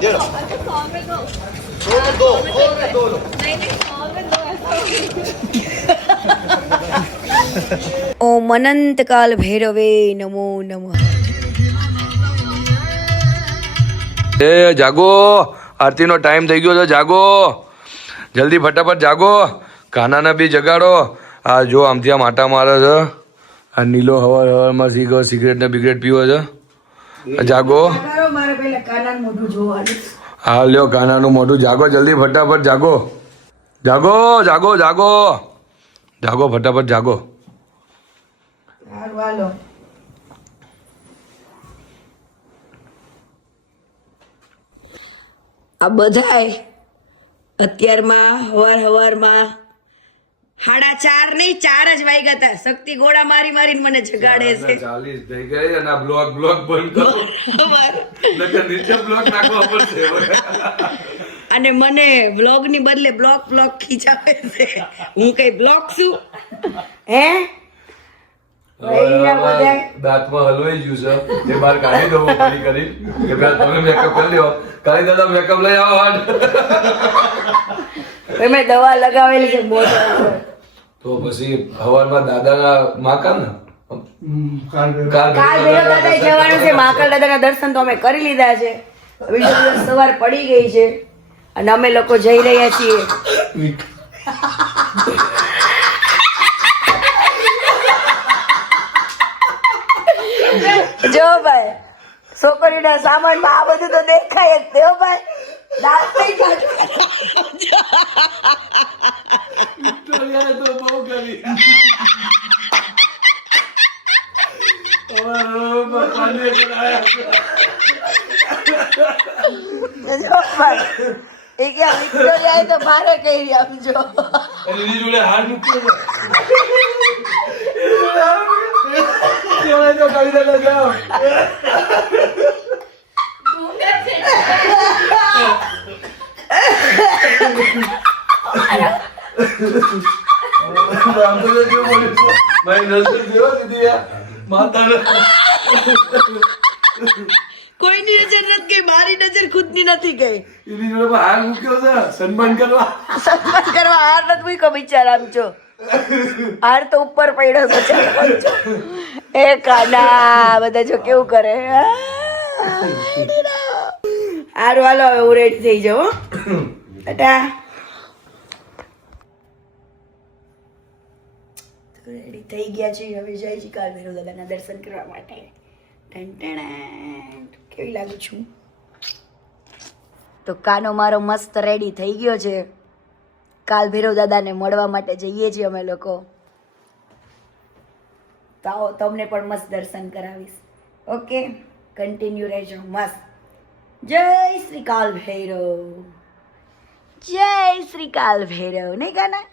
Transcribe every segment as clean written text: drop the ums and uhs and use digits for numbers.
ઓમ અનંત કાલ ભૈરવે નમો નમઃ. એ જાગો, આરતીનો ટાઈમ થઈ ગયો છે, જાગો જલ્દી ફટાફટ જાગો. કાનાને બી જગાડો. આ જો આમથી આમ આટા મારે છે. આ નીલો હવારમાં સિગરેટ ને બિગરેટ પીવો છે. જાગો. હા લ્યો કાનાનું મોઢું. જાગો જલ્દી ફટાફટ જાગો. જાગો જાગો જાગો જાગો ફટાફટ જાગો. આ બધાય અત્યારમાં હવારમાં 4:30 નહીં 4 જ વાગ્યા હતા. શક્તિ ગોળા મારી મારીને મને જગાડે છે. 40 થઈ ગઈ અને આ બ્લોગ બંધ કરો. નકર નીચે બ્લોગ નાખવા પડશે. અને મને વ્લોગ ની બદલે બ્લોક ખીચાવે છે. હું કઈ બ્લોક છું હે? દાંતમાં હલવાઈ ગયું છે. તે બહાર કાઢી દઉં ફરી કરી કે પેલા તમે મેકઅપ કરી લ્યો. કાળી દાદા મેકઅપ લઈ આવો. મેં દવા લગાવેલી છે બહુ. તો પછી હવારમાં દાદાના માકા ને કાલ ભૈરવ દાદા જવાનું છે. મહાકાલ દાદાના દર્શન તો અમે કરી લીધા છે. બીજો દિવસ સવાર પડી ગઈ છે અને અમે લોકો જઈ રહ્યા છીએ. જો ભાઈ છોકરીના સામાનમાં આ બધું તો દેખાય જ છે ભાઈ. દાંત નહીં કાઢો. વિક્ટોરિયા તો મારે કહી આપજો. કોઈની નજર નથી ગઈ, મારી નજર ખુદની નથી ગઈ. હાર મૂક્યો છે સન્માન કરવા હાર નથી મૂક્યો બિચારા. આમ જો હાર તો ઉપર પડ્યો છે. એ કાના બધા જો કેવું કરે. હારું હાલો હવે હું રેડી થઈ જાઉં. ટાટા. રેડી થઈ ગયા છે. હવે જય શ્રી કાલ ભૈરવ દાદાના દર્શન કરવા માટે. કેવી લાગુ છું? તો કાનો મારો મસ્ત રેડી થઈ ગયો છે. કાલ ભૈરવ દાદાને મળવા માટે જઈએ છીએ અમે લોકો. તો આવો તમને પણ મસ્ત દર્શન કરાવીશ. ઓકે કન્ટિન્યુ રહેજો મસ્ત. જય શ્રી કાલ ભૈરવ, જય શ્રી કાલ ભૈરવ. નહીં કાના?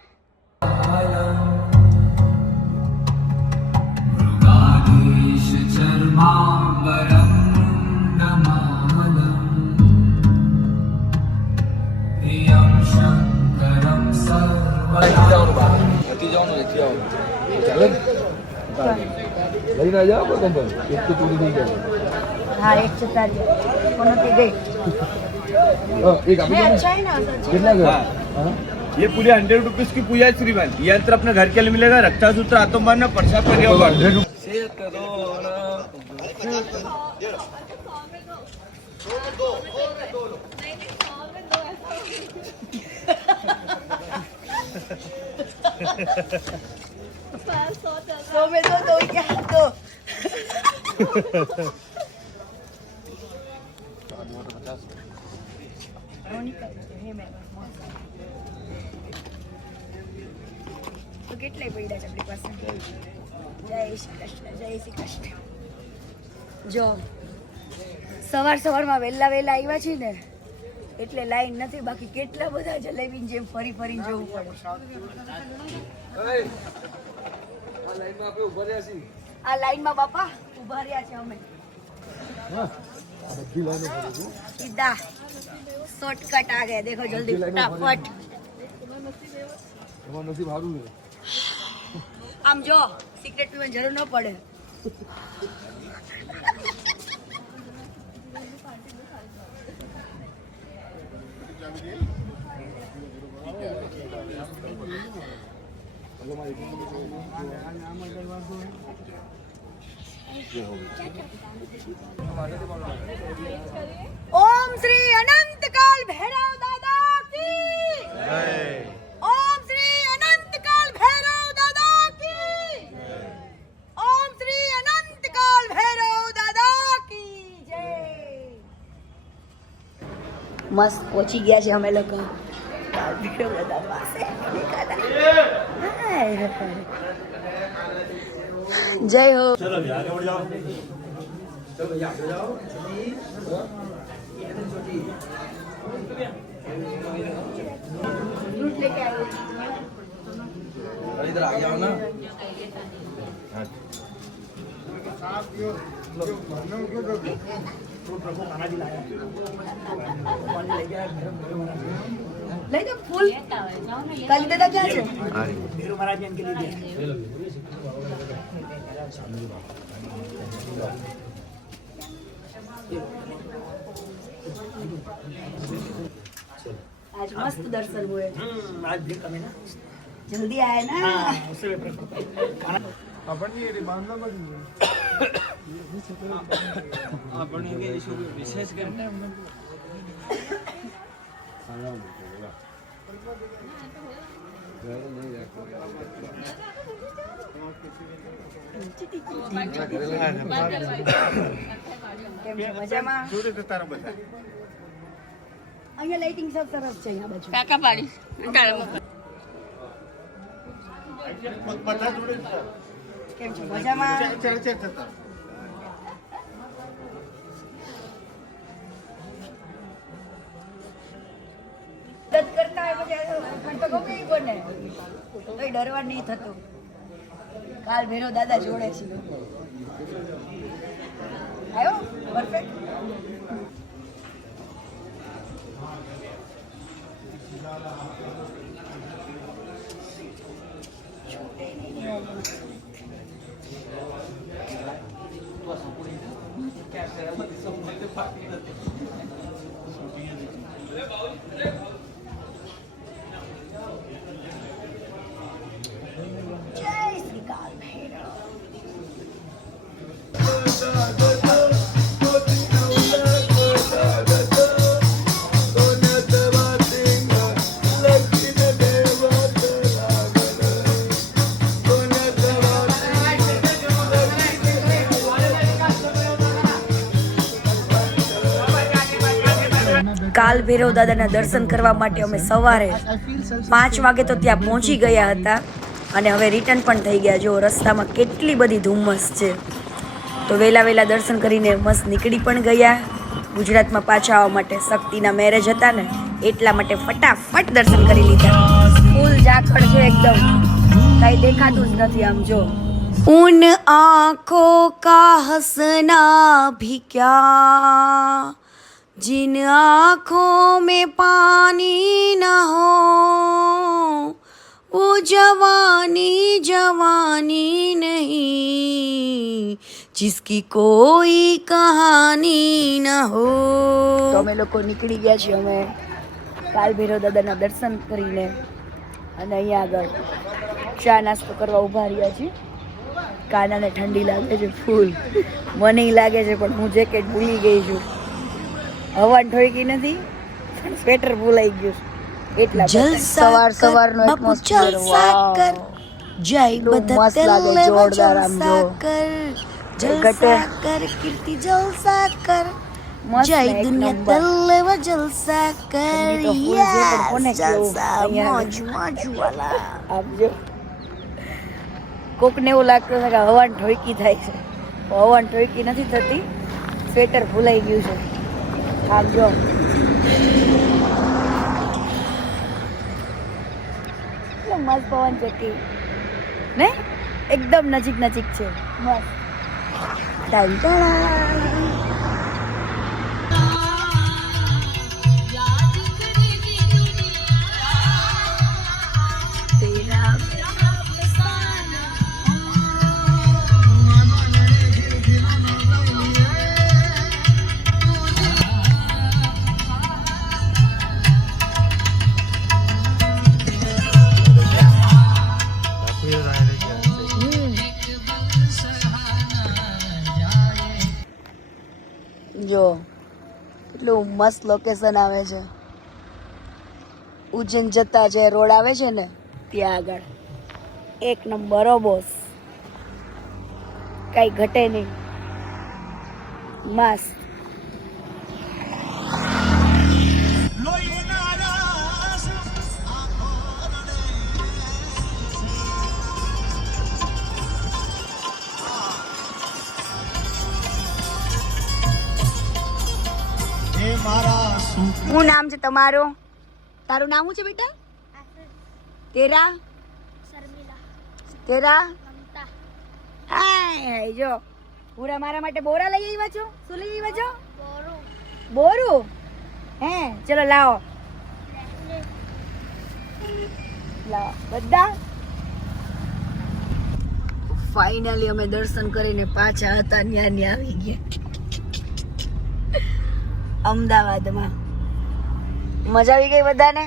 લઈને જાઓ એક તો પૂરી થઈ ગઈ. હા એક ચતારી કોનો થી ગઈ. एक अभी कितना गया? ये पूरे 100 रुपीज की पूजा है श्रीमान. ये यंत्र अपने घर के लिए मिलेगा. रक्षा सूत्र आतम मारना प्रसाद करने होगा. તો કેટલાય પડ્યા છે આપણી પાસે. જય શ્રી કૃષ્ણ, જય શ્રી કૃષ્ણ. જો સવારમાં વહેલા આવ્યા છીએ ને એટલે લાઈન નથી. બાકી કેટલા બધા જલેબીની જેમ ફરીને જવું પડે. આ લાઈનમાં બાપા ઉભા રહ્યા છે અમે. સીધા શોર્ટકટ આ ગયા. દેખો જલ્દી ફટાફટ. આમ જો સિગરેટ પીવાની જરૂર ન પડે. ओम श्री अनंत काल भैरव दादा की ओम श्री अनंत काल भैरव दादा की ओम श्री अनंत काल भैरव दादा की जय। मस्त पહોંચી ગયા છે અમે લોકો કાલ ભૈરવ દાદા પાસે જય હો। चलो भैया आगे बढ़ जाओ। इधर आ जाओ ना। લઈ દો ફૂલ કાલી દાદા ક્યાં છે? आज मस्त दर्शन हुए। आज भी कम है ना। जल्दी आए ना। उससे अपन ये बांधना पड़ी अपन ये विशेष करते हैं કેમ છે મજામાં? જોડે તો તારા બધા અહીંયા લાઇટિંગ સબ સરસ છે અહીંયા બાજુ। કાકા પાડી બધા જોડે કેમ છે મજામાં? ચર્ચા થતા મદદ કરતા હોય બધા પણ તો ગમે ઈ બને કઈ ડરવા નહીં થતું। કાલ ભૈરવ દાદા જોડે છે। આવ્યો પરફેક્ટ। जय श्री काल भैरव। કાલ ભૈરવ દાદાના દર્શન કરવા માટે અમે સવારે 5 વાગે તો ત્યાં પહોંચી ગયા હતા અને હવે રિટર્ન પણ થઈ ગયા। જો રસ્તામાં કેટલી બધી ધુમ્મસ છે તો વહેલા દર્શન કરીને મસ્ત નીકળી પણ ગયા। ગુજરાતમાં પાછા આવવા માટે શક્તિના મેરેજ હતા ને એટલા માટે ફટાફટ દર્શન કરી લીધા। ફૂલ ઝાકળ છે એકદમ, કાંઈ દેખાતું જ નથી આમ જો। उन आँखों का हंसना भी क्या जिन आँखों में पानी न हो वो जवानी जवानी नहीं जिसकी कोई कहानी न हो। તો અમે લોકો નીકળી ગયા છીએ અમે કાલ ભૈરવ દાદાના દર્શન કરીને અને અહીંયા આગળ ચા નાસ્તો કરવા ઊભા રહ્યા છીએ। કાનાને ઠંડી લાગે છે ફૂલ, મને લાગે છે પણ હું જેકેટ ભૂલી ગઈ છું। હવા ઠોકી નથી પણ સ્વેટર ભૂલાઈ ગયું એટલા સવારનો એટમોસ્ફિયર વાવ જય મસ્ત લાગે જોરદાર આમ જો જલસા કર કીર્તિ જલસા કર જય દુનિયા તલ્લે વ જલસા કર જલસા મોજ મોજ વાલા। આપ જો કોકને એવું લાગતું છે કે હવાન ઠોકી થાય છે, હવાન ઠોકી નથી થતી, સ્વેટર ભૂલાઈ ગયું છે। આમ જો મસ્ત પવન ચક્કી ને એકદમ નજીક નજીક છે મસ્ત। મસ્ત લોકેશન આવે છે. ઉજ્જૈન જતા જે રોડ આવે છે ને ત્યાં આગળ એક નંબર બોસ, કઈ ઘટે નહીં, મસ્ત. શું નામ છે તમારું? તારું નામ શું છે બેટા? તેરા તેરા? હાય જો પૂરા મારા માટે બોરા લઈ આવ્યા છો. શું લઈ આવ્યા છો? બોરું. હે ચલો લાવો લાવો બધા. ફાઇનલી અમે દર્શન કરીને પાછા હતા ત્યાં આવી ગયા અમદાવાદમાં. મજા આવી ગઈ બધાને?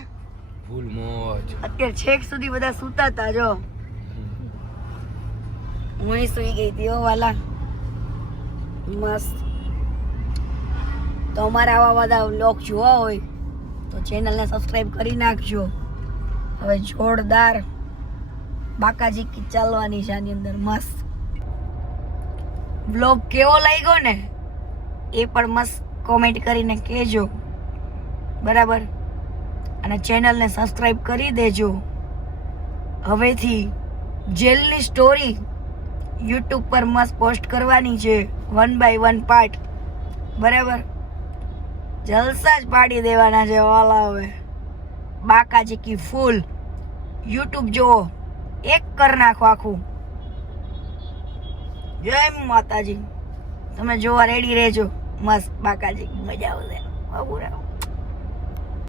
ફૂલ મોજ. અત્યારે છેક સુધી બધા સૂતા હતા. જો હું સુઈ ગઈ હતી વાલા. મસ્ત. તો અમારા આવા બધા વ્લોગ જોવા હોય તો ચેનલને સબસ્ક્રાઇબ કરી નાખજો. હવે જોરદાર બાકાજી કી ચાલવાની છે આની અંદર. મસ્ત વ્લોગ કેવો લાગ્યો ને એ પણ મસ્ત કોમેન્ટ કરીને કહેજો, બરાબર? અને ચેનલને સબસ્ક્રાઇબ કરી દેજો. હવેથી જેલની સ્ટોરી યુટ્યુબ પર મસ્ત પોસ્ટ કરવાની છે, 1 by 1 પાર્ટ, બરાબર? જલસા જ પાડી દેવાના છે વાલા. હવે બાકાજી કી ફૂલ યુટ્યુબ જુઓ, એક કર નાખો આખું. જય માતાજી. તમે જોવા રેડી રહેજો. મસ્ત બાકાજી મજા આવશે. બાબુરાવ.